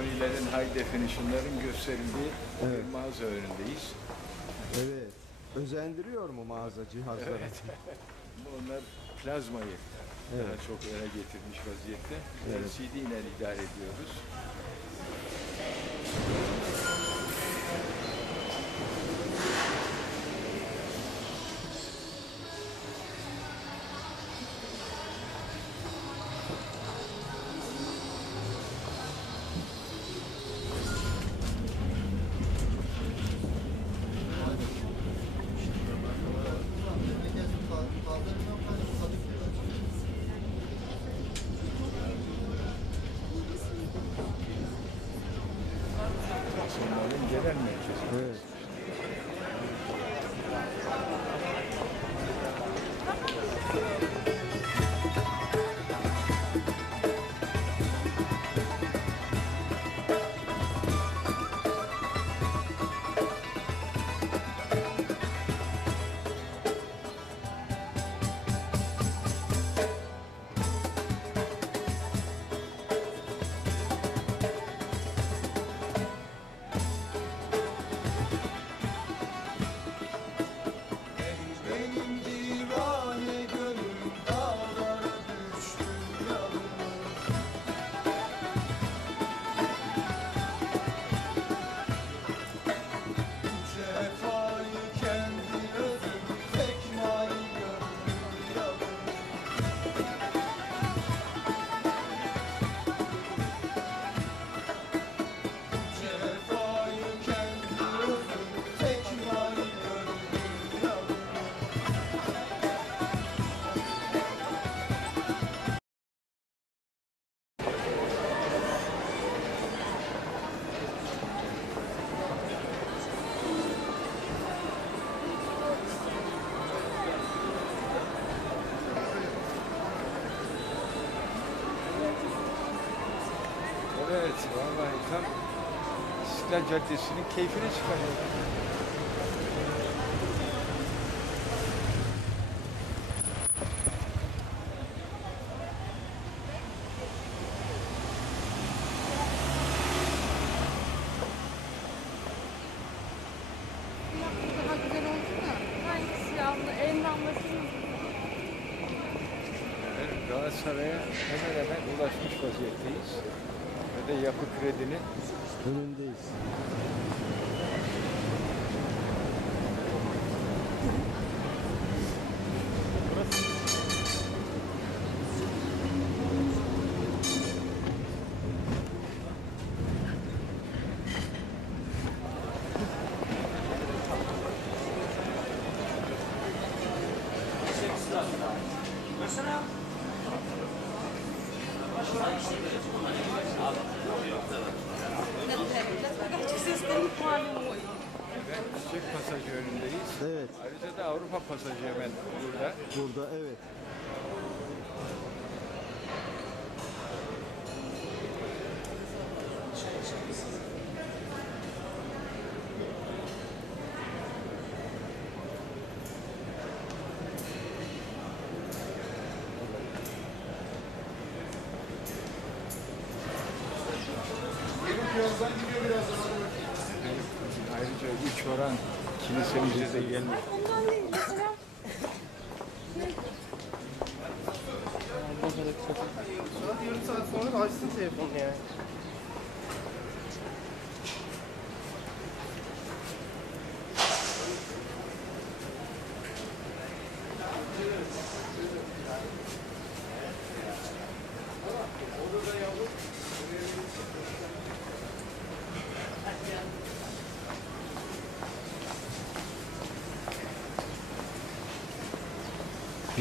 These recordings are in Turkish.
Sony'lerin high definition'ların gösterildiği Evet. bir mağaza önündeyiz. Evet. Özendiriyor mu mağaza cihazları? Onlar plazmayı Evet. daha çok öne getirmiş vaziyette. Evet. LCD ile idare ediyoruz. Vallahi tam İstiklal Caddesi'nin keyfini çıkarıyor. Daha güzel oldu da. Hangisi yavru? En damlasını mı? Galatasaray'a hemen hemen ulaşmış vaziyetteyiz. Ve yapı kredinin Önündeyiz. ve Çiçek Pasajı önündeyiz. Evet. Ayrıca da Avrupa Pasajı hemen burada. Burada evet. Ayrıca üç oran kilisemize de gelmiş. Yarım saat sonra da açsın telefonunu yani.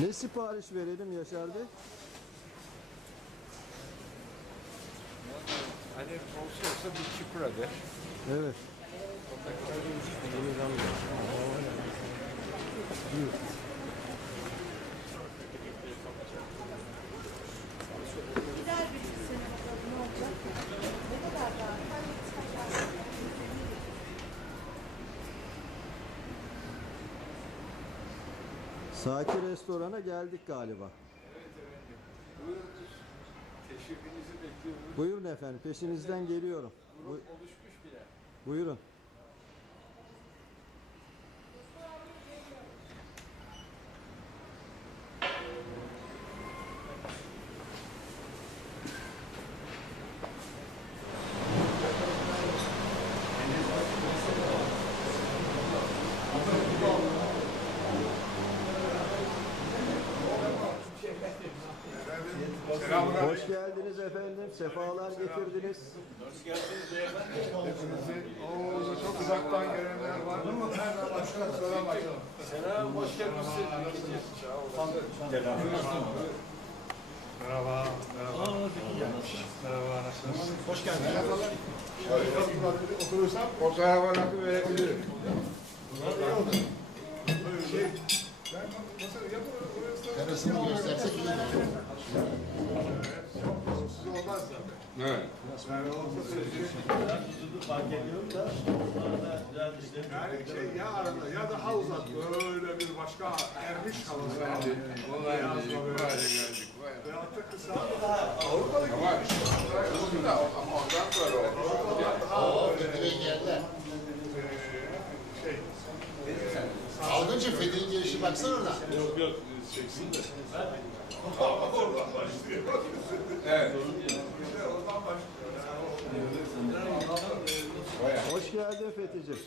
Ne sipariş verelim Yaşar Bey? Hani olsa bir çipura der. Evet. Saki restorana geldik galiba. Teşrifinizi bekliyoruz. Buyurun efendim peşinizden geliyorum. Bu- Grup oluşmuş bile. buyurun. Hoş geldiniz efendim. Sefalar getirdiniz. Oo, çok uzaktan gelenler var. Nereden başka soramayın. Selam, hoş geldiniz. Merhaba. Merhaba. Merhaba. Nasılsınız? Hoş geldiniz. Oturursam fotoğrafı verebilirim. Şey, ben nasıl yapıyorum? Karasını göstersek iyi olur. Siz olmaz zaten. Evet. Yani olsa söyleyecek. Yani şey ya arada ya daha uzak böyle bir başka ermiş havası. Vallahi yazma böyle. Veyahut da kısa. Avrupa'daki Fethi'ye geldiler. şey. Algınca Fethi'nin gelişi baksana orada. Yok yok çeksin de. Hoş geldin Fethi'ciğim.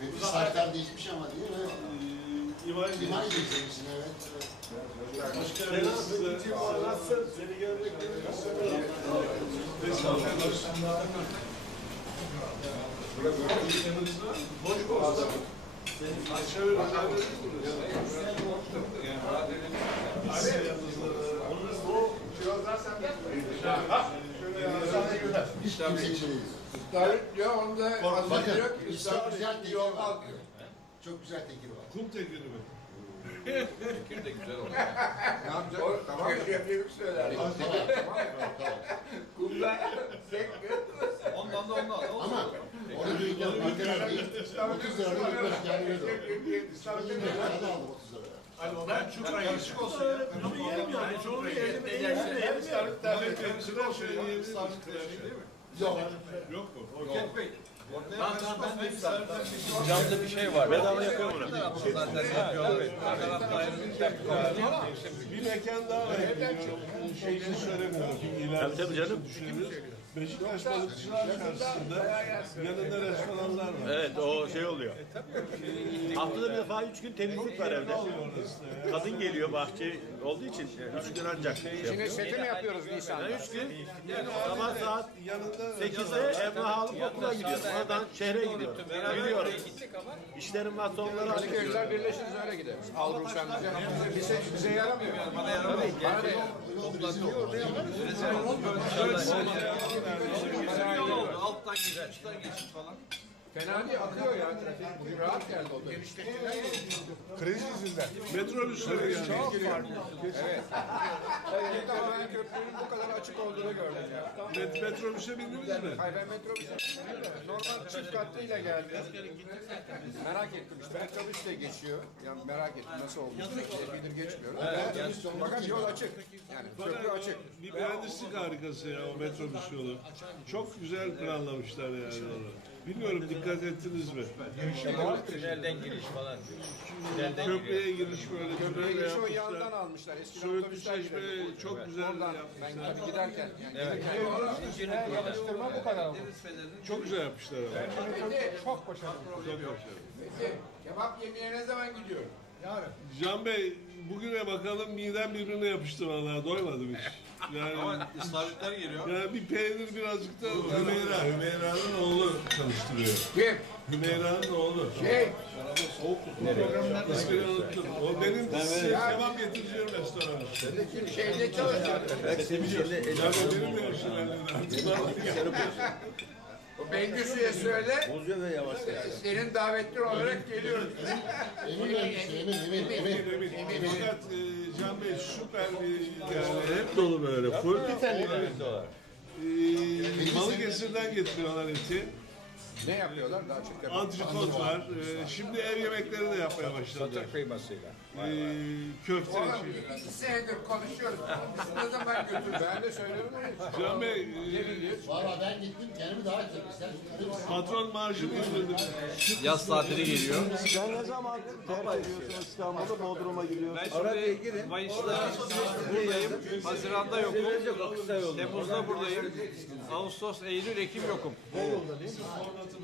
Fethi saatler değişmiş ama değil mi? İmar İmar edeceksin evet. Hiç kimse gibi değil. İstavrit diyor, onda Bakın, diyor ki İslam güzel tekir var. Çok güzel tekir var. Kum tekiri mi? Tekir de güzel olur. Ne yapacak? Tamam. Keşfiyetlik söyler. Tamam, tamam. Kumda tek Ondan da ondan. Ama büyükler markalar değil. 30 lira da bir 30 lira. Ben çukura karışık olsun ya. Bunu yiyelim yani. Çoğunu yiyelim. Yiyelim. İstavrit devlet temsil şey değil mi? Yok. Orket Bey. Ben, ben, ben de Camda bir şey var. Bedava yapıyor bunu. zaten yapıyorlar. Bir mekan daha var. Şeyini söylemiyorum. İleride tabii canım. Düşünürüz. Beşiktaş balıkçılar karşısında yanında restoranlar var. Evet o şey oluyor. Haftada bir defa üç gün temizlik var evde. Kadın geliyor bahçe olduğu için e, üç gün ancak şey yapıyor. Seti mi yapıyoruz Nisan'da? Yani üç gün sabah saat Yanında 8'de Emrah alıp okula gidiyor. Oradan şehre gidiyor. Yürüyorum. İşlerin patronları açıyor. Köyler birleşiriz öyle gideriz. Al Ruşen bize. Bize, bize yaramıyor. Bana yaramıyor. Bana da Yol oldu. Alttan geçin, üstten geçin falan. Fena değil akıyor ya trafik. Bugün rahat geldi o dönüş. Kriz yüzünden. metrobüsleri yani. Çok farklı. Evet. İlk defa ben köprünün bu kadar açık olduğunu gördüm ya. Met metrobüse bindiniz mi? Hayır ben metrobüse normal çift katlıyla geldim. Merak ettim işte metrobüs de geçiyor. Yani merak ettim nasıl olmuş. Epeydir geçmiyorum. Fakat yol açık. Yani köprü açık. Bir mühendislik harikası ya o metrobüs yolu. Çok güzel planlamışlar yani onu. Bilmiyorum dikkat ettiniz mi? Tünelden giriş falan diyor. Köprüye giriş böyle Köprüye tünelle geçiyor yandan yapmışlar. almışlar. Eskiden Söğütlü otobüsler Çeşme gidiyordu. çok güzel Oradan ben yapmışlar. tabii giderken yani yapıştırma bu kadar oldu. Çok güzel yapmışlar ama. Çok başarılı. Çok başarılı. Kebap yemeye ne zaman gidiyorum? Can Bey bugüne bakalım midem birbirine yapıştı vallahi doymadım hiç. Yani, İstavritler geliyor. yani bir peynir birazcık da Hümeyra, Hümeyra'nın oğlu çalıştırıyor. Kim? Hümeyra'nın oğlu. Şey, İsmini unuttum. O benim size kebap getireceğim restoranı. şeyde çalışıyor. Yani benim de yaşım O Bengüsü'ye söyle. Senin davetli olarak geliyoruz. Emin Bey işte emin emin emin. Fakat e, Can Bey süper bir yani hep dolu böyle full. Bir tane Balıkesir'den getiriyorlar eti. Ne yapıyorlar? Daha kapı. Antrikot var. Ee, şimdi ev yemekleri de yapmaya başladı. Satır kıymasıyla. Ee, köfte şey. İki senedir konuşuyoruz. Ne zaman götür? Ben de söylüyorum. Can Bey, e, Valla ben gittim kendimi daha misin? patron maaşımı indirdim. Yaz tatili geliyor. Sen ne zaman terk ediyorsun İstanbul'u? Bodrum'a gidiyorsun. Ben şimdi Mayıs'ta buradayım. Haziran'da yokum. Temmuz'da buradayım. Ağustos, Eylül, Ekim yokum.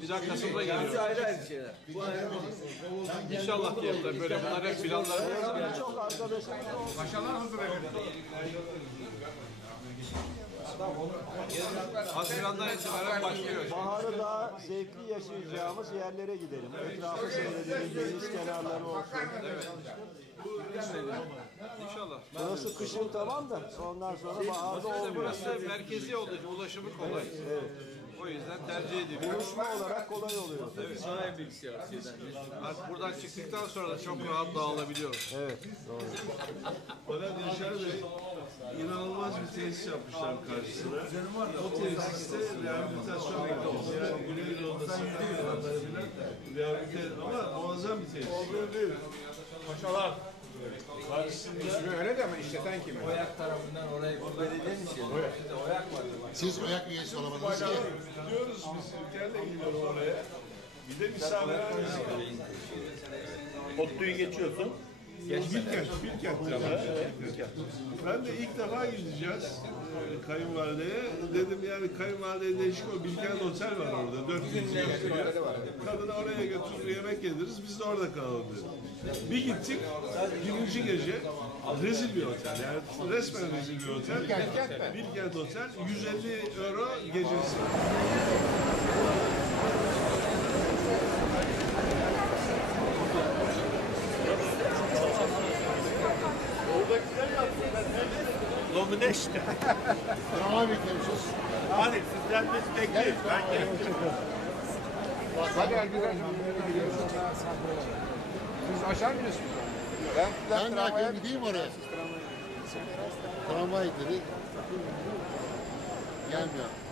Bir daha Kasım'da geliyorum. ayrı ayrı şeyler. İnşallah diyelim tabii böyle bunlar hep planlar. Çok arkadaşımız oldu. Paşalar hazır efendim. Haziran'dan itibaren başlıyor. Baharı daha zevkli yaşayacağımız yerlere gidelim. Etrafı seyredelim, deniz kenarları olsun. İnşallah. Burası kışın tamam da ondan sonra baharda İşte olmuyor. burası merkezi olduğu için ulaşımı kolay. O yüzden tercih ediliyor. Buluşma olarak kolay oluyor. Sanayi bilgisayar şeyden. Artık buradan çıktıktan sonra da çok rahat dağılabiliyoruz. Evet, doğru. Fakat Yaşar Bey inanılmaz bir tesis yapmışlar karşısına. O tesiste rehabilitasyon merkezi. Yani sanayi filan rehabilite ama muazzam bir tesis. Paşalar. Karşısında Şimdi öyle de ama işleten kim? Oyak tarafından oraya bu belediyenin şeyi. Şimdi oyak var. Siz oyak üyesi olamadınız ki. gidiyoruz biz ülkeyle gidiyoruz oraya. Bir de misafirhanemiz var. Otlu'yu geçiyorsun. Bilkent, Bilkent tarafı. Ben de ilk defa gideceğiz e, kayınvalideye. Dedim yani kayınvalideye değişik o Bilkent Otel var orada. Dört gün. Kadını oraya götürür yemek yediriz. Biz de orada kalalım dedim. Bir gittik. Birinci gece rezil bir otel. Yani resmen rezil bir otel. Bilkent Otel. 150 euro gecesi. Lomineş. Drama beklemişiz. Hadi sizden biz bekliyoruz. Ben Hadi Ergüzel Siz aşağı mı iniyorsunuz? Ben, Ben de akşam gideyim oraya. Tramvay dedi. Gelmiyor.